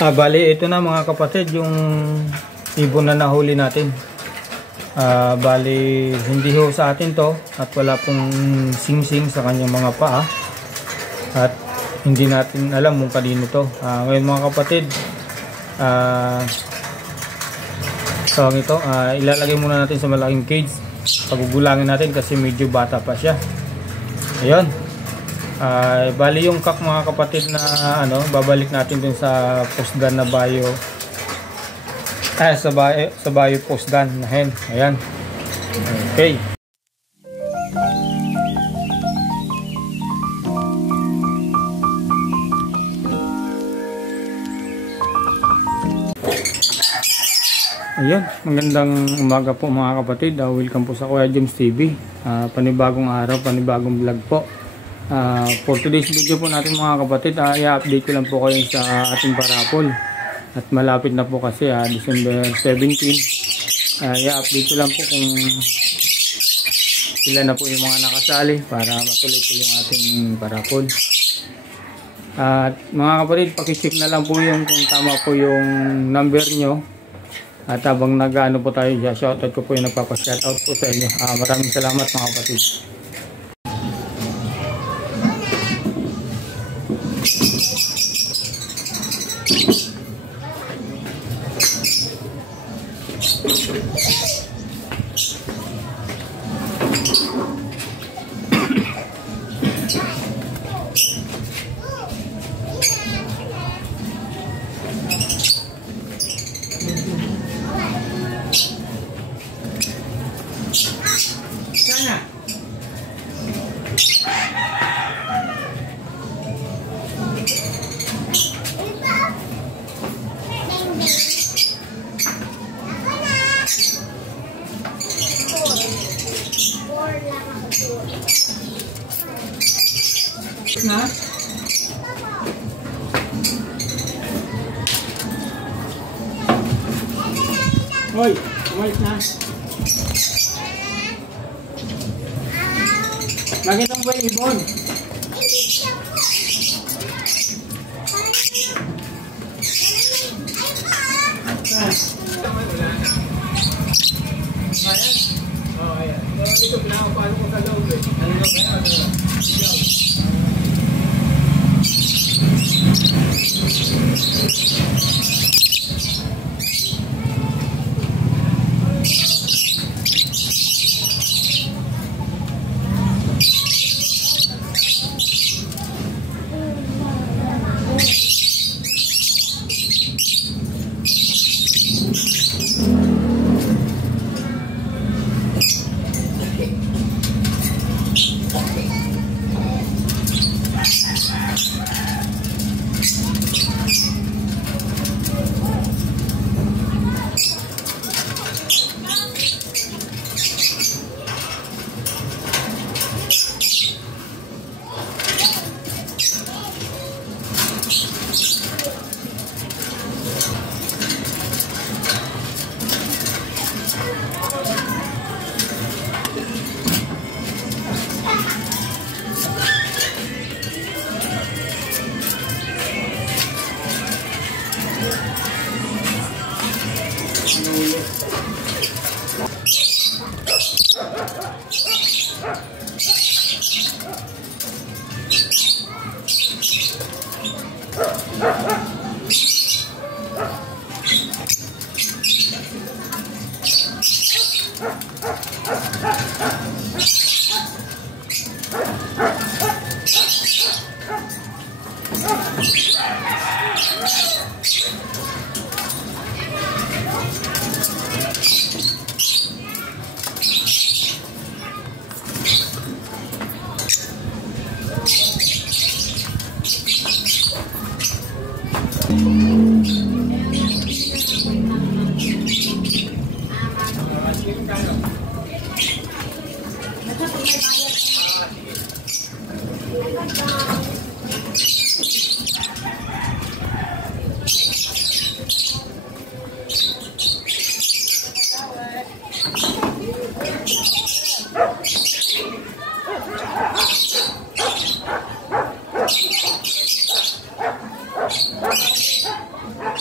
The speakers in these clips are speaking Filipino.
Bali, ito na mga kapatid, yung ibon na nahuli natin. Bali, hindi ho sa atin to at wala pong sing-sing sa kanyang mga paa. At hindi natin alam kung kanino to. Ngayon mga kapatid, ilalagay muna natin sa malaking cage. Pagugulangin natin kasi medyo bata pa siya. Ayun. Bali yung kak mga kapatid na babalik natin dun sa postdan na bio. Sa bio postdan na hen. Ayan. Okay. Ayan, magandang umaga po mga kapatid. Welcome po sa Kuya James TV. Panibagong araw, panibagong vlog po. For today's video po natin mga kapatid, i-update ko lang po kayo sa ating parapol. At malapit na po kasi December 17. I-update ko lang po kung ilan na po yung mga nakasali para matuloy po yung ating parapol. At mga kapatid, pakicheck na lang po yung kung tama po yung number nyo. At habang nag-ano po tayo dyan, shoutout ko po yung nagpapa-shoutout po sa inyo. Maraming salamat mga kapatid. Na? Hoy, umalis na. Nakita mo ba yung ibon?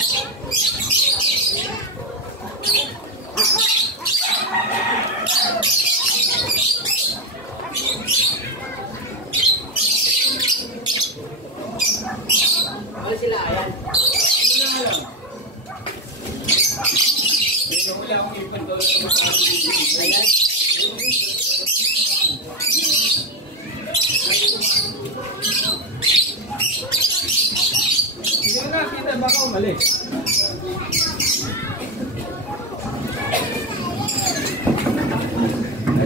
Wala sila, ayan. Ano na lang? Medyo wala akong ipon doon sa mga ayan. Hindi na nakita, baka umalis.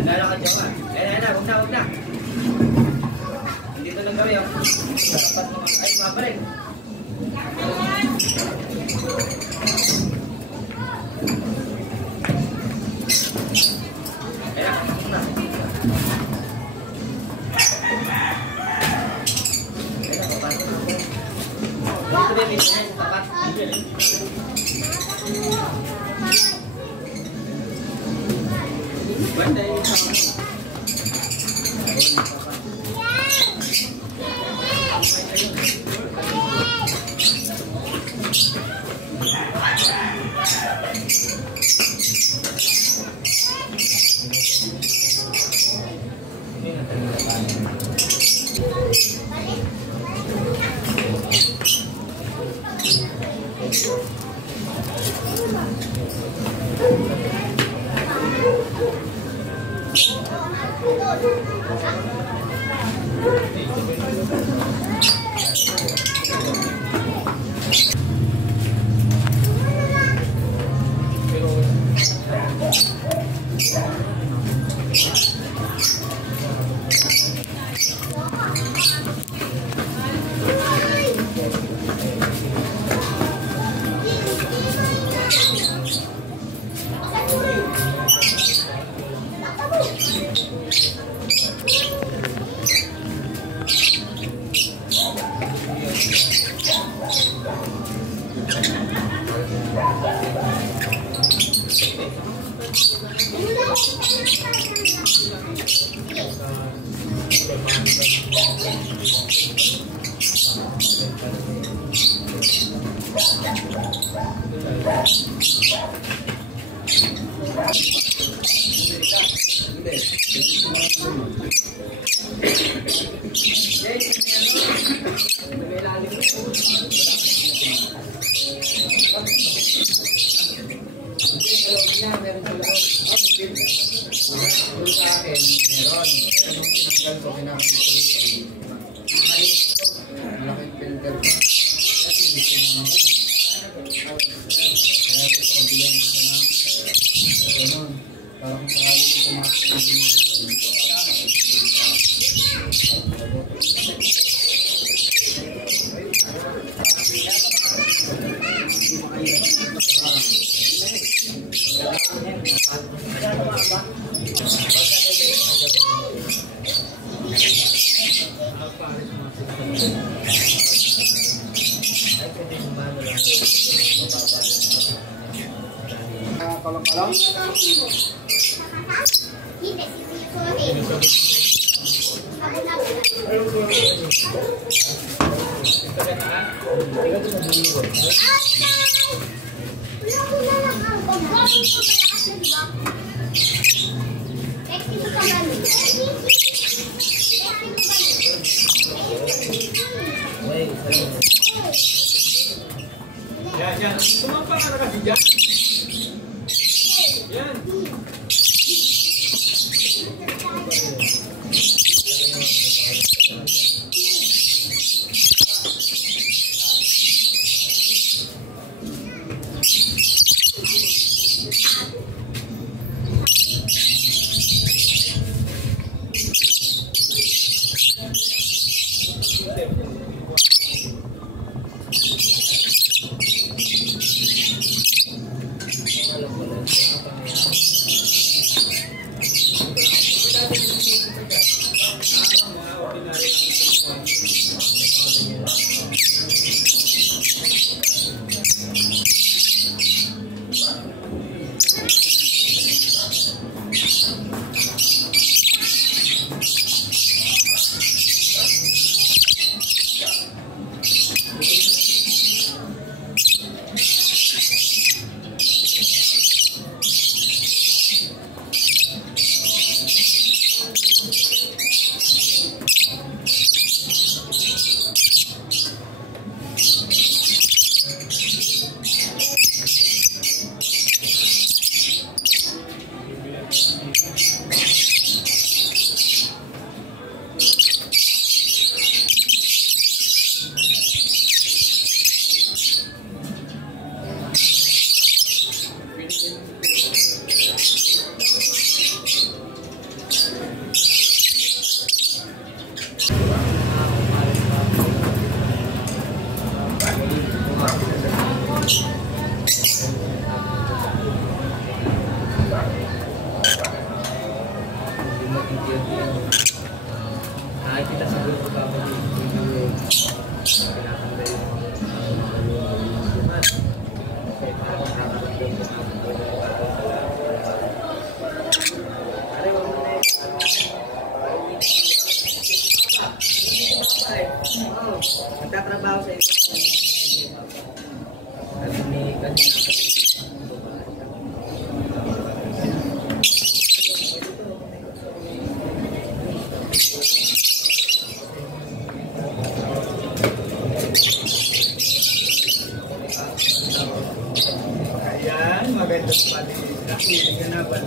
Lalakad ka ba? Huwag na. Dito lang kami, oh. Dapat mo, ay, mabalik. Yan. Tumampa ka na kasi dyan. Yan. Nakikita sa grupo kapag magtatrabaho sa ito. Ayan, magandang pati. Nakilig ka na ba?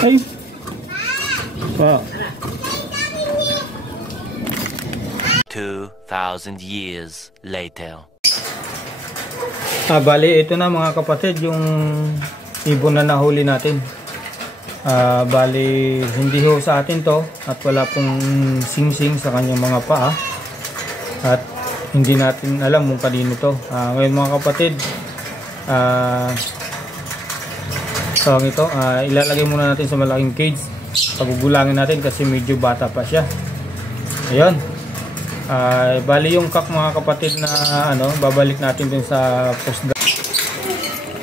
Ay. Wow. 2,000 years later. Bali, ito na mga kapatid, yung ibon na nahuli natin. Bali, hindi ho sa atin to at wala pong sing-sing sa kanyang mga paa. At hindi natin alam kung kanino to. Ngayon mga kapatid, ilalagay muna natin sa malaking cage. Pagugulangin natin kasi medyo bata pa siya. Ayun. Bali yung cock mga kapatid na babalik natin dun sa post.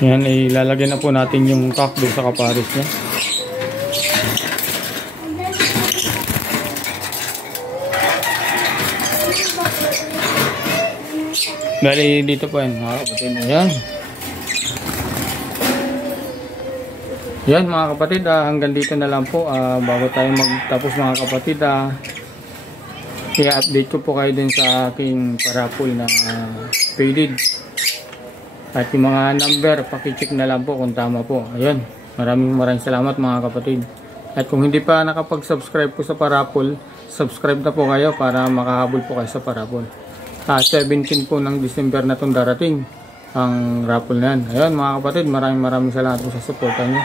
Yan, ilalagay na po natin yung cock dun sa kapares niya. Bali dito po yan mga kapatid. Ayan. Yan mga kapatid, hanggang dito na lang po. Bago tayo magtapos mga kapatid, i-update ko po kayo din sa aking parapol na faded. At yung mga number, pakicheck na lang po kung tama po. Ayun, maraming salamat mga kapatid. At kung hindi pa nakapag-subscribe po sa parapol, subscribe na po kayo para makahabol po kayo sa parapol. 17 po ng December na itong darating ang raffle na yan. Ayun mga kapatid, maraming salamat po sa suporta niyo.